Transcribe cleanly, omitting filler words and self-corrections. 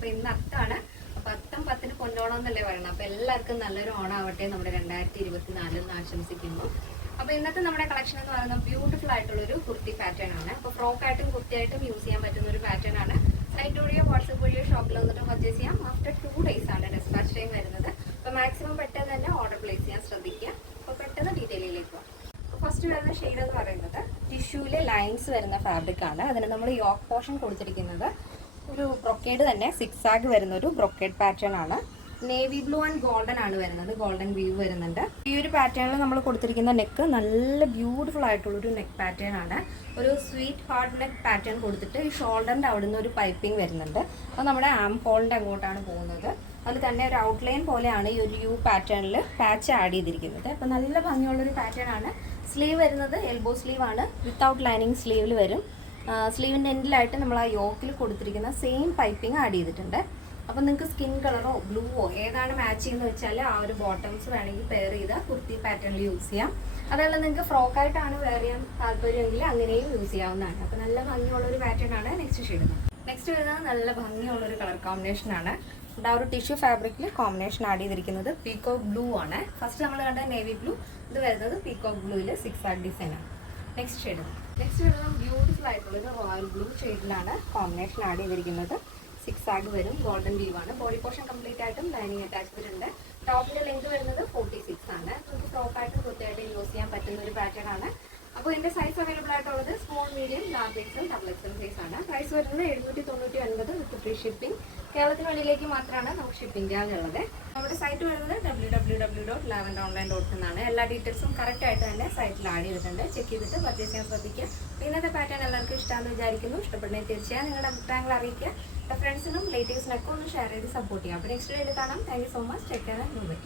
അപ്പോൾ ഇന്ന് അത്താണ്. അപ്പോൾ അത്തം 10-ന് പൊന്നോണം എന്നല്ലേ പറയുന്നത്. അപ്പോൾ എല്ലാവർക്കും നല്ലൊരു ഓണാവട്ടെ നമ്മുടെ 2024 എന്ന് ആശംസിക്കുന്നു. അപ്പോൾ ഇന്നത്തെ നമ്മുടെ കളക്ഷൻ എന്ന് പറയുന്നത് ബ്യൂട്ടിഫുൾ ആയിട്ടുള്ളൊരു കുർത്തി പാറ്റേൺ ആണ്. അപ്പോൾ ഫ്രോക്കായിട്ടും കുർത്തിയായിട്ടും യൂസ് ചെയ്യാൻ പറ്റുന്ന ഒരു പാറ്റേൺ ആണ്. സൈറ്റ് വഴിയോ വാട്സപ്പ് വഴിയോ ഷോപ്പിൽ വന്നിട്ട് പർച്ചേസ് ചെയ്യാം. ആഫ്റ്റർ 2 days ആണ് ഡിസ്പാച്ച് ടൈം വരുന്നത്. അപ്പോൾ മാക്സിമം പെട്ടെന്ന് തന്നെ ഓർഡർ പ്ലേസ് ചെയ്യാൻ ശ്രദ്ധിക്കുക. അപ്പോൾ പെട്ടെന്ന് ഡീറ്റെയിലേക്ക് പോകാം. ഫസ്റ്റ് വരുന്ന ഷെയ്ഡ് എന്ന് പറയുന്നത് ടിഷ്യൂല് ലൈൻസ് വരുന്ന ഫാബ്രിക് ആണ്. അതിന് നമ്മൾ യോക്ക് പോർഷൻ കൊടുത്തിരിക്കുന്നത് ഒരു ബ്രൊക്കേഡ് തന്നെ സിക്സാഗ് വരുന്ന ഒരു ബ്രൊക്കേഡ് പാറ്റേൺ ആണ്. നേവി ബ്ലൂ ആൻഡ് ഗോൾഡൻ ആണ് വരുന്നത്. ഗോൾഡൻ വ്യൂ വരുന്നുണ്ട്. ഈ ഒരു പാറ്റേണിൽ നമ്മൾ കൊടുത്തിരിക്കുന്ന നെക്ക് നല്ല ബ്യൂട്ടിഫുൾ ആയിട്ടുള്ളൊരു നെക്ക് പാറ്റേൺ ആണ്. ഒരു സ്വീറ്റ് ഹാർഡ് നെക്ക് പാറ്റേൺ കൊടുത്തിട്ട് ഈ ഷോൾഡറിൻ്റെ അവിടെ നിന്ന് ഒരു പൈപ്പിംഗ് വരുന്നുണ്ട്. അത് നമ്മുടെ ആം ഹോളിൻ്റെ അങ്ങോട്ടാണ് പോകുന്നത്. അതിൽ തന്നെ ഒരു ഔട്ട്ലൈൻ പോലെയാണ് ഈ ഒരു യു പാറ്റേണിൽ പാച്ച് ആഡ് ചെയ്തിരിക്കുന്നത്. അപ്പോൾ നല്ല ഭംഗിയുള്ളൊരു പാറ്റേൺ ആണ്. സ്ലീവ് വരുന്നത് എൽബോ സ്ലീവ് ആണ്. വിത്തൗട്ട് ലൈനിങ് സ്ലീവിൽ വരും. സ്ലീവിൻ്റെ എൻഡിലായിട്ട് നമ്മൾ ആ യോക്കിൽ കൊടുത്തിരിക്കുന്ന സെയിം പൈപ്പിംഗ് ആഡ് ചെയ്തിട്ടുണ്ട്. അപ്പോൾ നിങ്ങൾക്ക് സ്കിൻ കളറോ ബ്ലൂവോ ഏതാണ് മാച്ച് ചെയ്യുന്നത് വെച്ചാൽ ആ ഒരു ബോട്ടംസ് വേണമെങ്കിൽ പെയർ ചെയ്ത് കുർത്തി പാറ്റേണിൽ യൂസ് ചെയ്യാം. അതല്ല നിങ്ങൾക്ക് ഫ്രോക്കായിട്ടാണ് വെയർ ചെയ്യാൻ താല്പര്യമെങ്കിൽ അങ്ങനെയും യൂസ് ചെയ്യാവുന്നതാണ്. അപ്പോൾ നല്ല ഭംഗിയുള്ളൊരു പാറ്റേൺ ആണ് നെക്സ്റ്റ് ഷെയ്ഡ്. നെക്സ്റ്റ് വരുന്നത് നല്ല ഭംഗിയുള്ളൊരു കളർ കോമ്പിനേഷൻ ആണ്. ആ ഒരു ടിഷ്യൂ ഫാബ്രിക്കിൽ കോമ്പിനേഷൻ ആഡ് ചെയ്തിരിക്കുന്നത് പീകോക്ക് ബ്ലൂ ആണ്. ഫസ്റ്റ് നമ്മൾ കണ്ട നേവി ബ്ലൂ, ഇത് വരുന്നത് പീകോക്ക് ബ്ലൂവിൽ സിക്സാഗ് ഡിസൈൻ ആണ്. നെക്സ്റ്റ് വരുന്നത് ബ്യൂട്ടിഫുൾ ആയിട്ടുള്ളത് റോയൽ ബ്ലൂ ഷെയ്ഡിലാണ് കോമ്പിനേഷൻ ആഡ് ചെയ്തിരിക്കുന്നത്. സിക്സാഗ് വരും. ഗോൾഡൻ വ്യൂ ആണ്. ബോഡി പോർഷൻ കംപ്ലീറ്റ് ആയിട്ടും ലൈനിങ് അറ്റാച്ച്ഡ് ഉണ്ട്. ടോപ്പിന്റെ ലെങ്ത് വരുന്നത് 46 ആണ്. നമുക്ക് ഫ്രോക്കായിട്ടും കുർത്തിയായിട്ടും യൂസ് ചെയ്യാൻ പറ്റുന്ന ഒരു പാറ്റേൺ ആണ്. അപ്പോൾ ഇതിന്റെ സൈസ് അവൈലബിൾ ആയിട്ടുള്ളത് small, medium, large XL, double XL size ആണ്. പ്രൈസ് വരുന്നത് 799 വിത്ത് ഫ്രീ ഷിപ്പിംഗ്. കേരളത്തിന് വെളിയിലേക്ക് മാത്രമാണ് നമുക്ക് ഷിപ്പിംഗ് ചാർജ് ഉള്ളത്. നമ്മുടെ സൈറ്റ് വരുന്നത് www.lavenderonline.com എന്നാണ്. എല്ലാ ഡീറ്റെയിൽസും കറക്റ്റ് ആയിട്ട് തന്നെ സൈറ്റിൽ ആഡ് ചെയ്തിട്ടുണ്ട്. ചെക്ക് ചെയ്തിട്ട് പർച്ചേസ് ചെയ്യാൻ ശ്രദ്ധിക്കുക. ഇന്നത്തെ പാറ്റേൺ എല്ലാവർക്കും ഇഷ്ടമാണെന്ന് വിചാരിക്കുന്നു. ഇഷ്ടപ്പെടുന്നതിന് തീർച്ചയായും നിങ്ങളുടെ അഭിപ്രായങ്ങൾ അറിയിക്കുക. ഫ്രണ്ട്സിനും റിലേറ്റീവ്സിനൊക്കെ ഒന്ന് ഷെയർ ചെയ്ത് സപ്പോർട്ട് ചെയ്യാം. അപ്പോൾ നെക്സ്റ്റ് ഡേയിൽ കാണാം. Thank you so much. Take care and by.